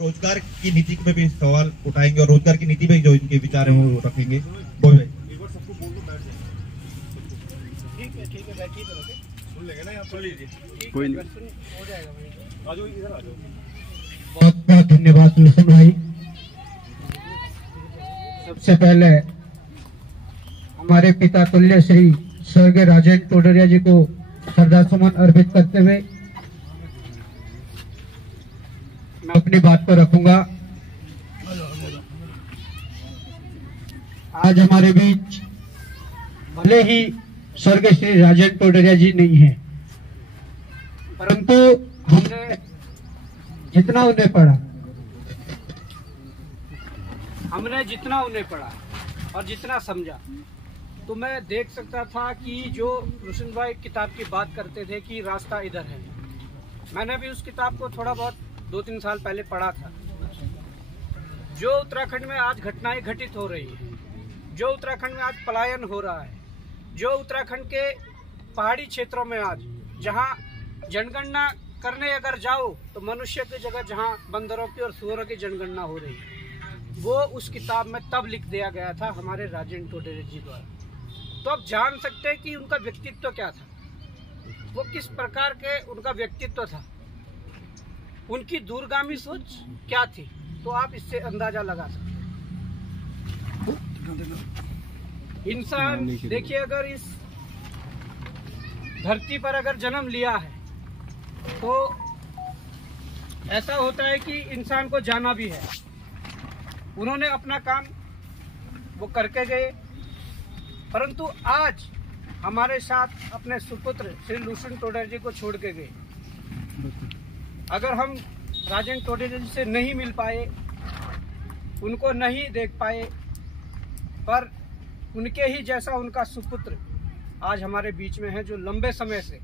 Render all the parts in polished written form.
रोजगार की नीति पे भी सवाल उठाएंगे और रोजगार की नीति पे जो इनके विचार हैं वो रखेंगे। बोल भाई ठीक है बैठिए सुन लेंगे ना, सुन लीजिए कोई नहीं हो जाएगा भाई। आजो इधर आजो। बहुत बहुत धन्यवाद लुसन भाई। सबसे पहले हमारे पिता तुल्य श्री स्वर्गीय राजेंद्र टोडरिया जी को श्रद्धासुमन अर्पित करते हुए मैं अपनी बात को रखूंगा। आज हमारे बीच भले ही स्वर्गीय श्री राजेंद्र टोडरिया जी नहीं है, परंतु हमने जितना उन्हें पढ़ा और जितना समझा, तो मैं देख सकता था कि जो लुसन भाई किताब की बात करते थे कि रास्ता इधर है, मैंने भी उस किताब को थोड़ा बहुत 2-3 साल पहले पढ़ा था। जो उत्तराखंड में आज घटनाएं घटित हो रही हैं, जो उत्तराखंड में आज पलायन हो रहा है, जो उत्तराखंड के पहाड़ी क्षेत्रों में आज जहां जनगणना करने अगर जाओ तो मनुष्य की जगह जहां बंदरों की और सूअरों की जनगणना हो रही है, वो उस किताब में तब लिख दिया गया था हमारे राजेंद्र टोडरिया जी द्वारा। तो आप जान सकते हैं कि उनका व्यक्तित्व क्या था, वो किस प्रकार के उनका व्यक्तित्व था, उनकी दूरगामी सोच क्या थी, तो आप इससे अंदाजा लगा सकते हैं। इंसान देखिए, अगर इस धरती पर अगर जन्म लिया है तो ऐसा होता है कि इंसान को जाना भी है। उन्होंने अपना काम वो करके गए, परंतु आज हमारे साथ अपने सुपुत्र श्री लुसन टोडरिया जी को छोड़ के गए। अगर हम राजेंद्र टोडरिया जी से नहीं मिल पाए, उनको नहीं देख पाए, पर उनके ही जैसा उनका सुपुत्र आज हमारे बीच में है, जो लंबे समय से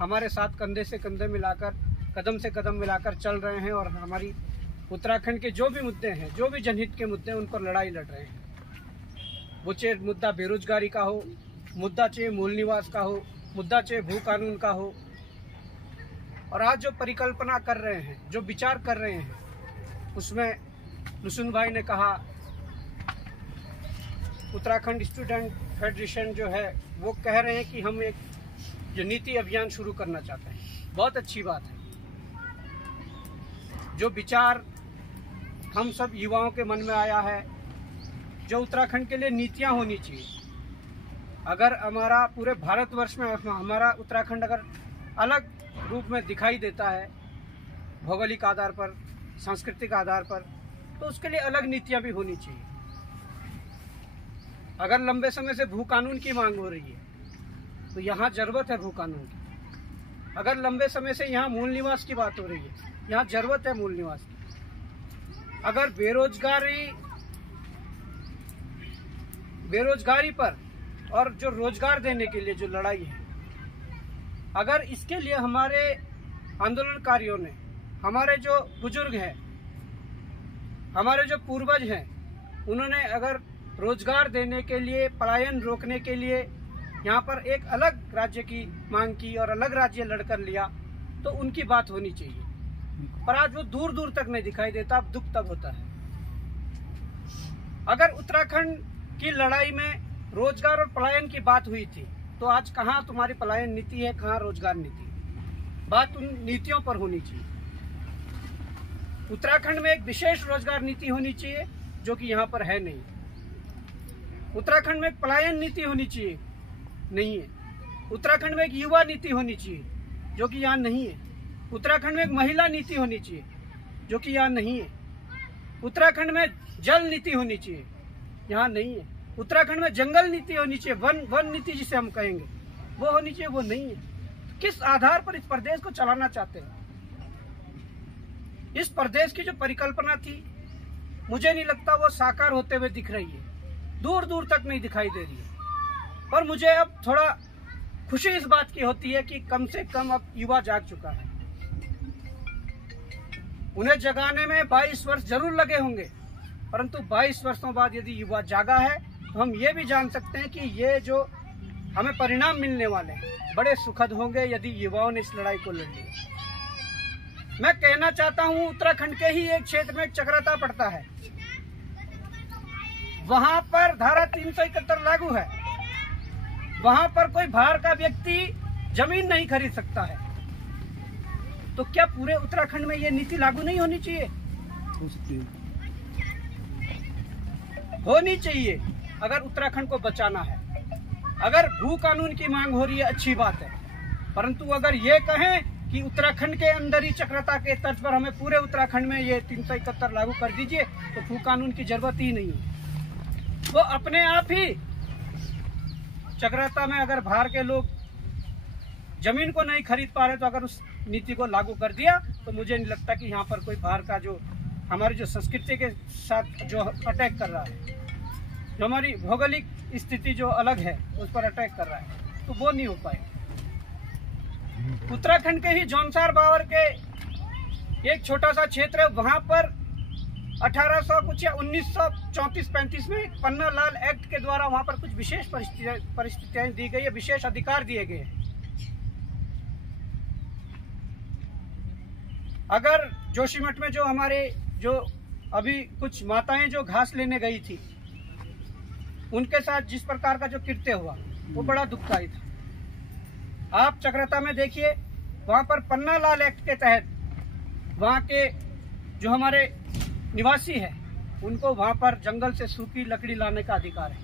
हमारे साथ कंधे से कंधे मिलाकर, कदम से कदम मिलाकर चल रहे हैं और हमारी उत्तराखंड के जो भी मुद्दे हैं, जो भी जनहित के मुद्दे हैं, उन पर लड़ाई लड़ रहे हैं। वो चाहे मुद्दा बेरोजगारी का हो, मुद्दा चाहे मूल निवास का हो, मुद्दा चाहे भू कानून का हो। और आज जो परिकल्पना कर रहे हैं, जो विचार कर रहे हैं, उसमें लुसन भाई ने कहा उत्तराखंड स्टूडेंट फेडरेशन जो है वो कह रहे हैं कि हम एक जो नीति अभियान शुरू करना चाहते हैं। बहुत अच्छी बात है। जो विचार हम सब युवाओं के मन में आया है, जो उत्तराखंड के लिए नीतियां होनी चाहिए। अगर हमारा पूरे भारतवर्ष में हमारा उत्तराखंड अगर अलग रूप में दिखाई देता है, भौगोलिक आधार पर, सांस्कृतिक आधार पर, तो उसके लिए अलग नीतियां भी होनी चाहिए। अगर लंबे समय से भू कानून की मांग हो रही है तो यहाँ जरूरत है भू कानून की। अगर लंबे समय से यहाँ मूल निवास की बात हो रही है, यहाँ जरूरत है मूल निवास की। अगर बेरोजगारी पर और जो रोजगार देने के लिए जो लड़ाई है, अगर इसके लिए हमारे आंदोलनकारियों ने, हमारे जो बुजुर्ग हैं, हमारे जो पूर्वज हैं, उन्होंने अगर रोजगार देने के लिए, पलायन रोकने के लिए यहाँ पर एक अलग राज्य की मांग की और अलग राज्य लड़कर लिया, तो उनकी बात होनी चाहिए। पर आज वो दूर दूर तक नहीं दिखाई देता। अब दुख तब होता है। अगर उत्तराखंड की लड़ाई में रोजगार और पलायन की बात हुई थी, तो आज कहाँ तुम्हारी पलायन नीति है, कहाँ रोजगार नीति? बात उन नीतियों पर होनी चाहिए। उत्तराखंड में एक विशेष रोजगार नीति होनी चाहिए, जो कि यहाँ पर है नहीं। उत्तराखंड में एक पलायन नीति होनी चाहिए, नहीं है। उत्तराखंड में एक युवा नीति होनी चाहिए, जो कि यहाँ नहीं है। उत्तराखंड में एक महिला नीति होनी चाहिए, जो कि यहाँ नहीं है। उत्तराखंड में जल नीति होनी चाहिए, यहाँ नहीं है। उत्तराखंड में जंगल नीति होनी चाहिए, वन नीति जिसे हम कहेंगे, वो होनी चाहिए, वो नहीं है। किस आधार पर इस प्रदेश को चलाना चाहते हैं? इस प्रदेश की जो परिकल्पना थी, मुझे नहीं लगता वो साकार होते हुए दिख रही है। दूर दूर तक नहीं दिखाई दे रही है। पर मुझे अब थोड़ा खुशी इस बात की होती है कि कम से कम अब युवा जाग चुका है। उन्हें जगाने में 22 वर्ष जरूर लगे होंगे, परंतु 22 वर्षों बाद यदि युवा जागा है, तो हम ये भी जान सकते हैं कि ये जो हमें परिणाम मिलने वाले हैं बड़े सुखद होंगे, यदि युवाओं ने इस लड़ाई को लड़ लिया। मैं कहना चाहता हूं उत्तराखंड के ही एक क्षेत्र में चक्राता पड़ता है, वहां पर धारा 371 लागू है। वहां पर कोई बाहर का व्यक्ति जमीन नहीं खरीद सकता है। तो क्या पूरे उत्तराखंड में ये नीति लागू नहीं होनी चाहिए? हो सकती है, होनी चाहिए। अगर उत्तराखंड को बचाना है, अगर भू कानून की मांग हो रही है, अच्छी बात है, परंतु अगर ये कहें कि उत्तराखंड के अंदर ही चक्राता के तर्ज पर हमें पूरे उत्तराखंड में ये 371 लागू कर दीजिए, तो भू कानून की जरूरत ही नहीं है। वो अपने आप ही चक्राता में अगर बाहर के लोग जमीन को नहीं खरीद पा रहे, तो अगर उस नीति को लागू कर दिया तो मुझे नहीं लगता कि यहाँ पर कोई बाहर का जो हमारी जो संस्कृति के साथ जो अटैक कर रहा है, जो हमारी भौगोलिक स्थिति जो अलग है उस पर अटैक कर रहा है, तो वो नहीं हो पाएगा। उत्तराखंड के ही जौनसार बावर के एक छोटा सा क्षेत्र है, वहां पर 1800 कुछ या 1934-35 में पन्ना लाल एक्ट के द्वारा वहां पर कुछ विशेष परिस्थितियां दी गई है, विशेष अधिकार दिए गए हैं। अगर जोशीमठ में जो हमारे जो अभी कुछ माताएं जो घास लेने गई थी, उनके साथ जिस प्रकार का जो कृत्य हुआ वो बड़ा दुखदायी था। आप चक्राता में देखिए, वहां पर पन्ना लाल एक्ट के तहत वहां के जो हमारे निवासी है उनको वहां पर जंगल से सूखी लकड़ी लाने का अधिकार है,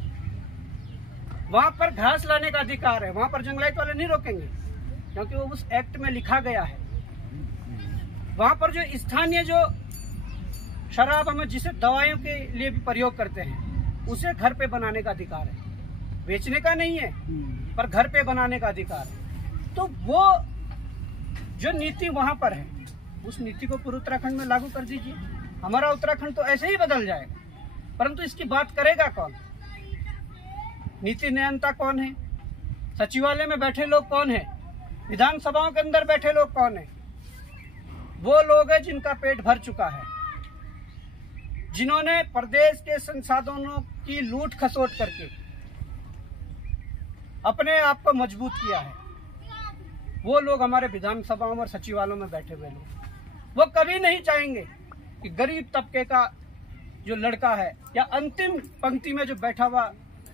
वहां पर घास लाने का अधिकार है। वहां पर जंगलात वाले नहीं रोकेंगे क्योंकि वो उस एक्ट में लिखा गया है। वहां पर जो स्थानीय जो शराब हम जिसे दवाइयों के लिए भी प्रयोग करते हैं, उसे घर पे बनाने का अधिकार है, बेचने का नहीं है, पर घर पे बनाने का अधिकार है। तो वो जो नीति वहां पर है, उस नीति को पूरे उत्तराखंड में लागू कर दीजिए। हमारा उत्तराखंड तो ऐसे ही बदल जाएगा, परंतु इसकी बात करेगा कौन? नीति नियंता कौन है? सचिवालय में बैठे लोग कौन है? विधानसभाओं के अंदर बैठे लोग कौन है? वो लोग हैं जिनका पेट भर चुका है, जिन्होंने प्रदेश के संसाधनों की लूट खसोट करके अपने आप को मजबूत किया है। वो लोग हमारे विधानसभाओं और सचिवालयों में बैठे हुए लोग, वो कभी नहीं चाहेंगे कि गरीब तबके का जो लड़का है या अंतिम पंक्ति में जो बैठा हुआ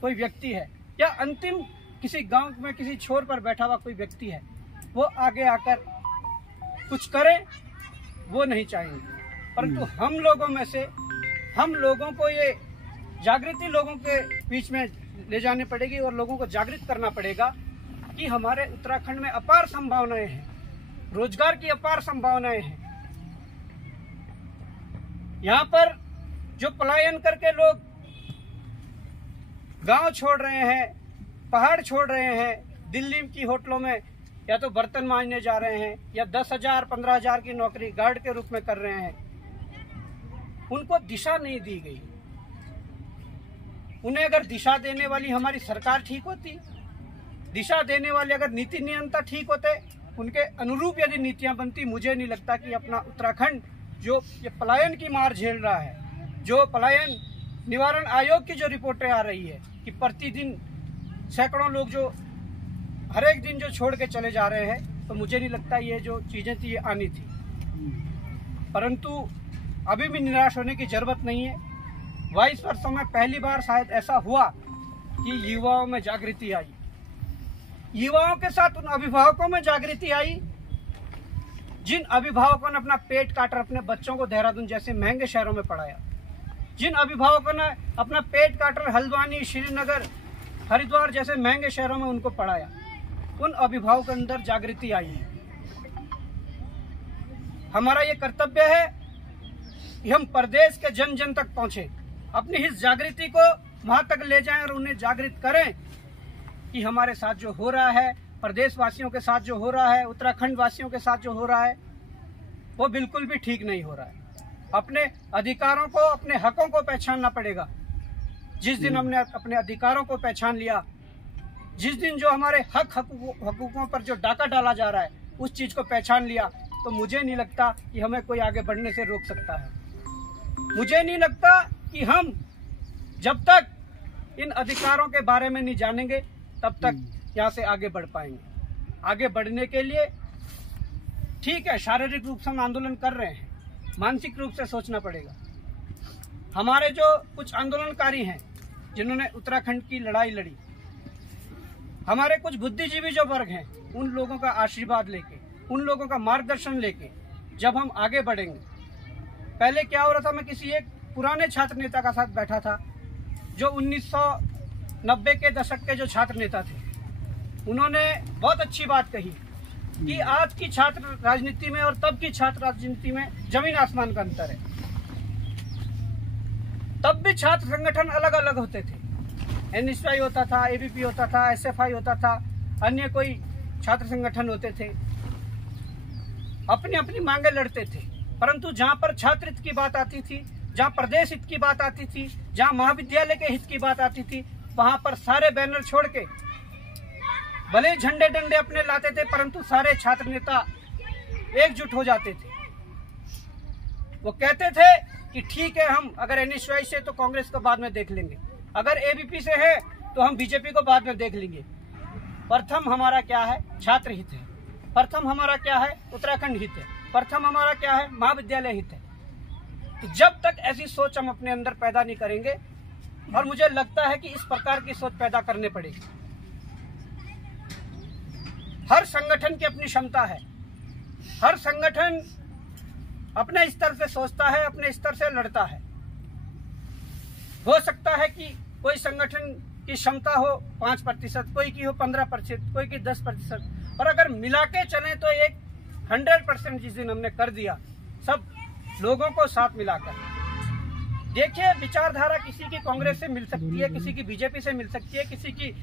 कोई व्यक्ति है या अंतिम किसी गांव में किसी छोर पर बैठा हुआ कोई व्यक्ति है, वो आगे आकर कुछ करे, वो नहीं चाहेंगे। परंतु हम लोगों में से हम लोगों को ये जागृति लोगों के बीच में ले जानी पड़ेगी और लोगों को जागृत करना पड़ेगा कि हमारे उत्तराखंड में अपार संभावनाएं हैं, रोजगार की अपार संभावनाएं हैं। यहाँ पर जो पलायन करके लोग गांव छोड़ रहे हैं, पहाड़ छोड़ रहे हैं, दिल्ली की होटलों में या तो बर्तन मांजने जा रहे हैं या 10,000 15,000 की नौकरी गार्ड के रूप में कर रहे हैं, उनको दिशा नहीं दी गई। उन्हें अगर दिशा देने वाली हमारी सरकार ठीक होती, दिशा देने वाले अगर नीति नियंता ठीक होते, उनके अनुरूप यदि नीतियां बनती, मुझे नहीं लगता कि अपना उत्तराखंड जो ये पलायन की मार झेल रहा है, जो पलायन निवारण आयोग की जो रिपोर्टें आ रही है कि प्रतिदिन सैकड़ों लोग जो हर एक दिन जो छोड़ के चले जा रहे हैं, तो मुझे नहीं लगता ये जो चीजें थी ये आनी थी। परंतु अभी भी निराश होने की जरूरत नहीं है। 22 वर्षों में पहली बार शायद ऐसा हुआ कि युवाओं में जागृति आई, युवाओं के साथ उन अभिभावकों में जागृति आई जिन अभिभावकों ने अपना पेट काटकर अपने बच्चों को देहरादून जैसे महंगे शहरों में पढ़ाया, जिन अभिभावकों ने अपना पेट काटकर हल्द्वानी, श्रीनगर, हरिद्वार जैसे महंगे शहरों में उनको पढ़ाया, उन अभिभावकों के अंदर जागृति आई है। हमारा ये कर्तव्य है कि हम प्रदेश के जन जन तक पहुंचे, अपनी इस जागृति को वहां तक ले जाएं और उन्हें जागृत करें कि हमारे साथ जो हो रहा है, प्रदेश वासियों के साथ जो हो रहा है, उत्तराखंड वासियों के साथ जो हो रहा है, वो बिल्कुल भी ठीक नहीं हो रहा है। अपने अधिकारों को, अपने हकों को पहचानना पड़ेगा। जिस दिन हमने अपने अधिकारों को पहचान लिया, जिस दिन जो हमारे हकूकों पर जो डाका डाला जा रहा है, उस चीज को पहचान लिया, तो मुझे नहीं लगता कि हमें कोई आगे बढ़ने से रोक सकता है। मुझे नहीं लगता कि हम जब तक इन अधिकारों के बारे में नहीं जानेंगे, तब तक यहाँ से आगे बढ़ पाएंगे। आगे बढ़ने के लिए ठीक है, शारीरिक रूप से हम आंदोलन कर रहे हैं, मानसिक रूप से सोचना पड़ेगा। हमारे जो कुछ आंदोलनकारी हैं जिन्होंने उत्तराखंड की लड़ाई लड़ी, हमारे कुछ बुद्धिजीवी जो वर्ग हैं, उन लोगों का आशीर्वाद लेके, उन लोगों का मार्गदर्शन लेके जब हम आगे बढ़ेंगे। पहले क्या हो रहा था, मैं किसी एक पुराने छात्र नेता का साथ बैठा था जो 1990 के दशक के जो छात्र नेता थे। उन्होंने बहुत अच्छी बात कही कि आज की छात्र राजनीति में और तब की छात्र राजनीति में जमीन आसमान का अंतर है। तब भी छात्र संगठन अलग अलग होते थे, NSY होता था, ABP होता था, SFI होता था, अन्य कोई छात्र संगठन होते थे, अपनी अपनी मांगे लड़ते थे। परंतु जहां पर छात्र हित की बात आती थी, जहां प्रदेश हित की बात आती थी, जहां महाविद्यालय के हित की बात आती थी, वहां पर सारे बैनर छोड़ के भले झंडे डंडे अपने लाते थे, परंतु सारे छात्र नेता एकजुट हो जाते थे। वो कहते थे कि ठीक है, हम अगर NSY से तो कांग्रेस को बाद में देख लेंगे, अगर ABP से है तो हम BJP को बाद में देख लेंगे। प्रथम हमारा क्या है, छात्र हित है। प्रथम हमारा क्या है, उत्तराखंड हित है। प्रथम हमारा क्या है, महाविद्यालय हित है। तो जब तक ऐसी सोच हम अपने अंदर पैदा नहीं करेंगे, और मुझे लगता है कि इस प्रकार की सोच पैदा करनी पड़ेगी। हर संगठन की अपनी क्षमता है, हर संगठन अपने स्तर से सोचता है, अपने स्तर से लड़ता है। हो सकता है कि कोई संगठन की क्षमता हो 5%, कोई की हो 15%, कोई की 10%, और अगर मिला के चले तो एक 100% जिस दिन हमने कर दिया सब लोगों को साथ मिलाकर। देखिए, विचारधारा किसी की कांग्रेस से मिल सकती है, किसी की BJP से मिल सकती है, किसी की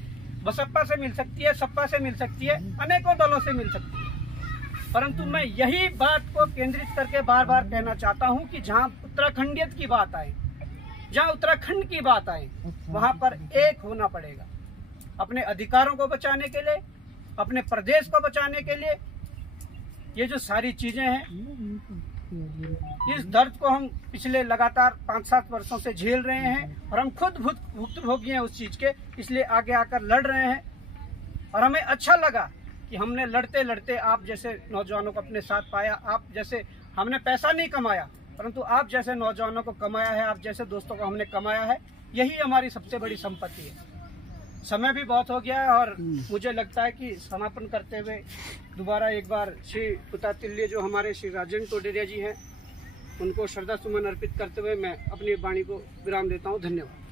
बसपा से मिल सकती है, सपा से मिल सकती है, अनेकों दलों से मिल सकती है। परंतु मैं यही बात को केंद्रित करके बार बार कहना चाहता हूं कि जहां उत्तराखंडियत की बात आए, जहां उत्तराखंड की बात आए, वहां पर एक होना पड़ेगा। अपने अधिकारों को बचाने के लिए, अपने प्रदेश को बचाने के लिए। ये जो सारी चीजें हैं, इस दर्द को हम पिछले लगातार 5-7 वर्षों से झेल रहे हैं और हम खुद भुक्तभोगी हैं उस चीज के, इसलिए आगे आकर लड़ रहे हैं। और हमें अच्छा लगा कि हमने लड़ते लड़ते आप जैसे नौजवानों को अपने साथ पाया। आप जैसे, हमने पैसा नहीं कमाया, परंतु आप जैसे नौजवानों को कमाया है, आप जैसे दोस्तों को हमने कमाया है। यही हमारी सबसे बड़ी संपत्ति है। समय भी बहुत हो गया है और मुझे लगता है कि समापन करते हुए दोबारा एक बार श्री पुतातिल्य जो हमारे श्री राजेंद्र टोडेरिया जी हैं, उनको श्रद्धा सुमन अर्पित करते हुए मैं अपनी वाणी को विराम देता हूँ। धन्यवाद।